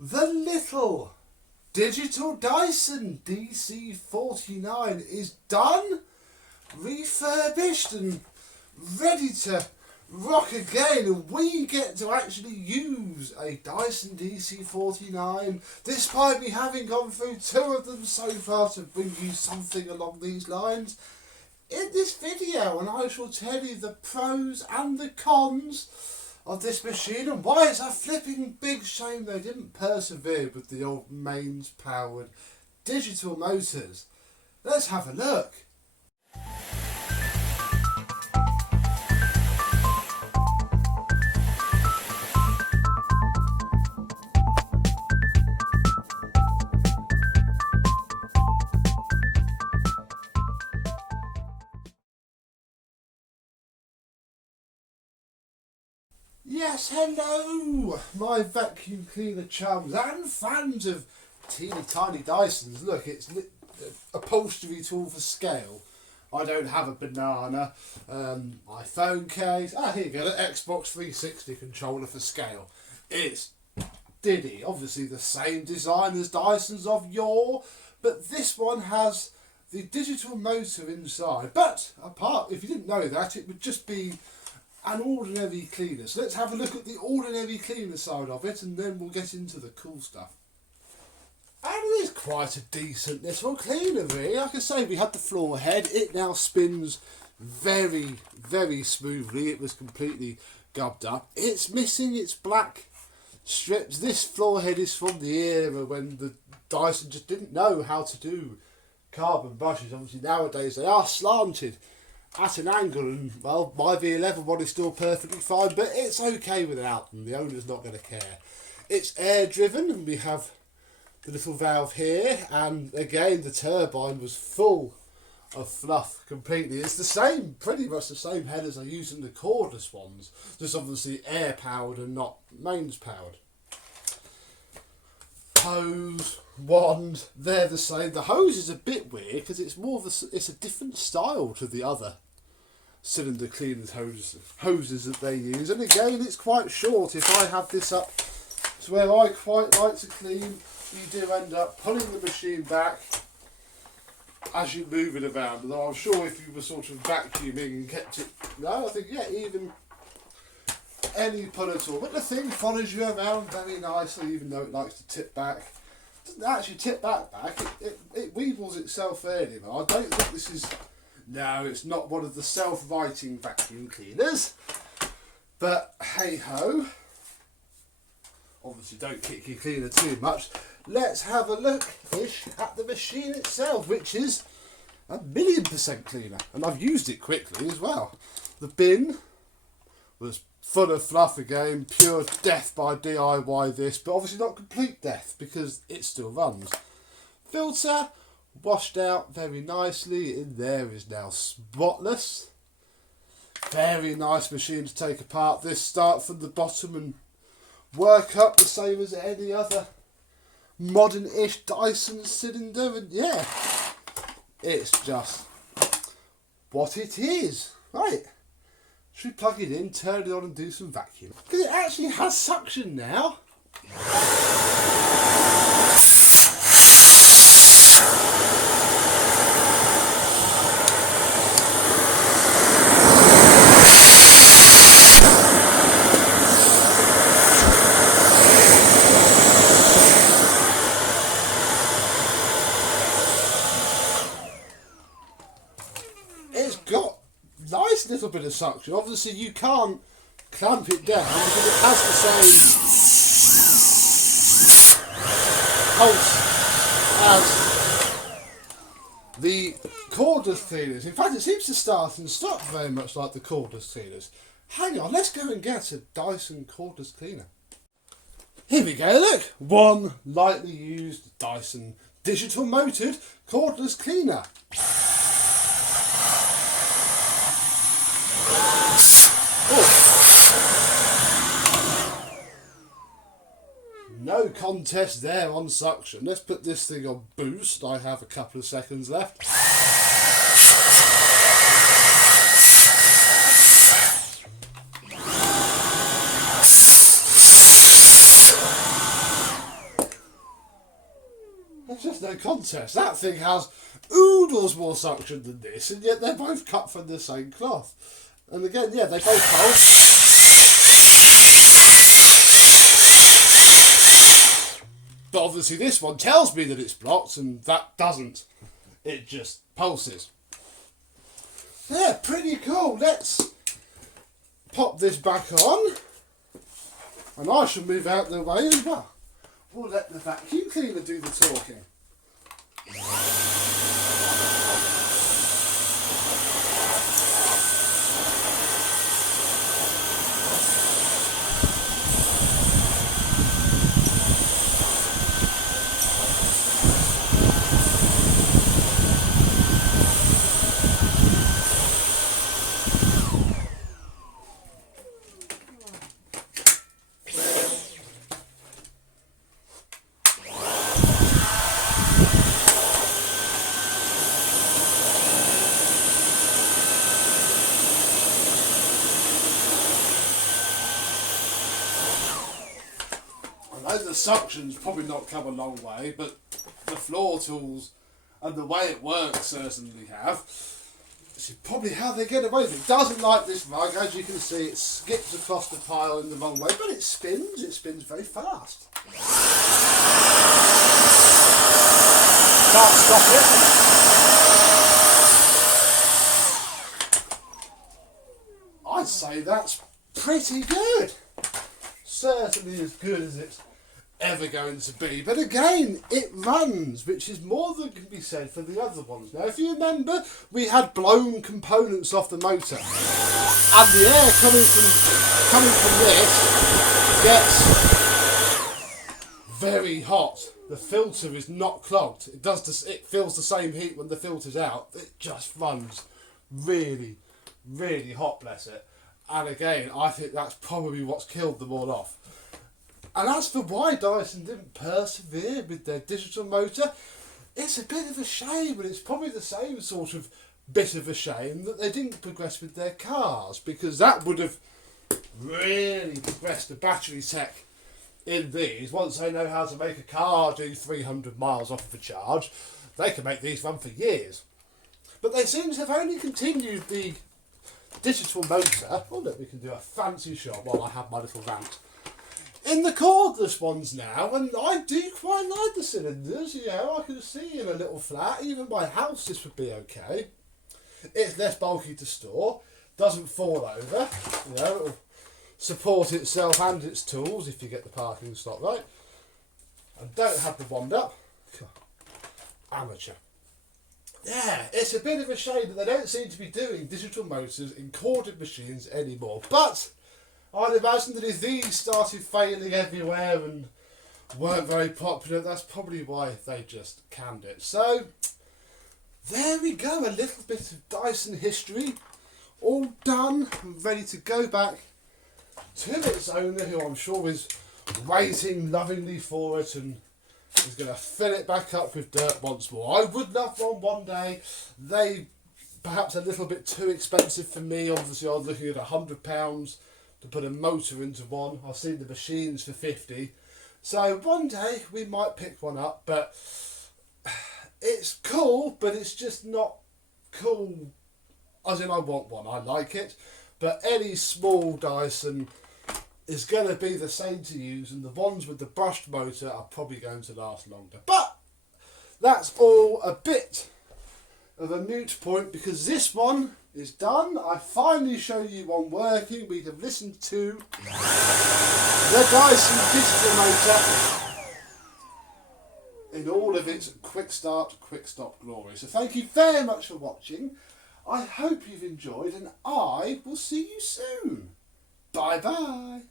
The little digital Dyson DC49 is done, refurbished and ready to rock again, and we get to actually use a Dyson DC49 despite me having gone through two of them so far to bring you something along these lines in this video, and I shall tell you the pros and the cons of this machine and why it's a flipping big shame they didn't persevere with the old mains powered digital motors. Let's have a look. Yes, hello, my vacuum cleaner chums and fans of teeny tiny Dysons. Look, it's upholstery tool for scale. I don't have a banana, my phone case. Here you go, the Xbox 360 controller for scale. It's Diddy, obviously the same design as Dysons of yore, but this one has the digital motor inside. But apart, if you didn't know that, it would just be an ordinary cleaner. So let's have a look at the ordinary cleaner side of it, and then we'll get into the cool stuff. And it is quite a decent little cleaner, really. Like I say, we had the floor head. It now spins very, very smoothly. It was completely gubbed up. It's missing its black strips. This floor head is from the era when the Dyson just didn't know how to do carbon brushes. Obviously nowadays they are slanted at an angle, and well, my V11 one is still perfectly fine, but it's okay without them. The owner's not going to care. It's air driven, and we have the little valve here, and again the turbine was full of fluff completely. It's the same, pretty much the same head as I use in the cordless ones, just obviously air powered and not mains powered. Hose, wand, they're the same. The hose is a bit weird because it's more of it's a different style to the other cylinder cleaners hoses that they use, and again it's quite short. If I have this up to where I quite like to clean, you do end up pulling the machine back as you move it around. Although I'm sure if you were sort of vacuuming and kept it, no, I think yeah, even any pull at all. But the thing follows you around very nicely, even though it likes to tip back. It doesn't actually tip back. It weevils itself fairly well. I don't think this is, no, it's not one of the self-righting vacuum cleaners. But hey ho. Obviously don't kick your cleaner too much. Let's have a look-ish at the machine itself, which is 1,000,000% cleaner. And I've used it quickly as well. The bin was full of fluff again, pure death by DIY this, but obviously not complete death because it still runs. Filter washed out very nicely. In there is now spotless. Very nice machine to take apart. This start from the bottom and work up the same as any other modern-ish Dyson cylinder, and yeah, it's just what it is. Right. Should we plug it in, turn it on and do some vacuum? Because it actually has suction now. It's got nice little bit of suction. Obviously you can't clamp it down because it has the same pulse as the cordless cleaners. In fact, it seems to start and stop very much like the cordless cleaners. Hang on, let's go and get a Dyson cordless cleaner. Here we go, look! One lightly used Dyson digital motored cordless cleaner. No contest there on suction. Let's put this thing on boost. I have a couple of seconds left. There's just no contest. That thing has oodles more suction than this, and yet they're both cut from the same cloth. And again, yeah, they both pulse. But obviously this one tells me that it's blocked, and that doesn't. It just pulses. Yeah, pretty cool. Let's pop this back on, and I shall move out the way as well. We'll let the vacuum cleaner do the talking. I know the suction's probably not come a long way, but the floor tools and the way it works certainly have. This is probably how they get away with it. It doesn't like this rug, as you can see, it skips across the pile in the wrong way, but it spins very fast. Can't stop it. I'd say that's pretty good. Certainly as good as it's ever going to be, but again it runs, which is more than can be said for the other ones. Now if you remember, we had blown components off the motor, and the air coming from this gets very hot. The filter is not clogged. It feels the same heat when the filter's out. It just runs really hot, bless it. And again, I think that's probably what's killed them all off. And as for why Dyson didn't persevere with their digital motor, it's a bit of a shame, and it's probably the same sort of bit of a shame that they didn't progress with their cars, because that would have really progressed the battery tech in these. Once they know how to make a car do 300 miles off of a charge, they can make these run for years. But they seem to have only continued the digital motor. Oh look, we can do a fancy shot while I have my little rant. In the cordless ones now, and I do quite like the cylinders, you know, I can see in a little flat, even my house this would be okay. It's less bulky to store, doesn't fall over, you know, it'll support itself and its tools if you get the parking slot right. And don't have the wand up. Amateur. Yeah, it's a bit of a shame that they don't seem to be doing digital motors in corded machines anymore. But I'd imagine that if these started failing everywhere and weren't very popular, that's probably why they just canned it. So there we go, a little bit of Dyson history, all done and ready to go back to its owner, who I'm sure is waiting lovingly for it and is going to fill it back up with dirt once more. I would love one day. They perhaps a little bit too expensive for me. Obviously I was looking at £100 to put a motor into one. I've seen the machines for 50. So one day we might pick one up, but it's cool, but it's just not cool as in I want one. I like it, but any small Dyson is going to be the same to use, and the ones with the brushed motor are probably going to last longer. But that's all a bit of a moot point, because this one is done. I finally show you one working. We have listened to the Dyson digital motor in all of its quick start, quick stop glory. So thank you very much for watching. I hope you've enjoyed, and I will see you soon. Bye bye.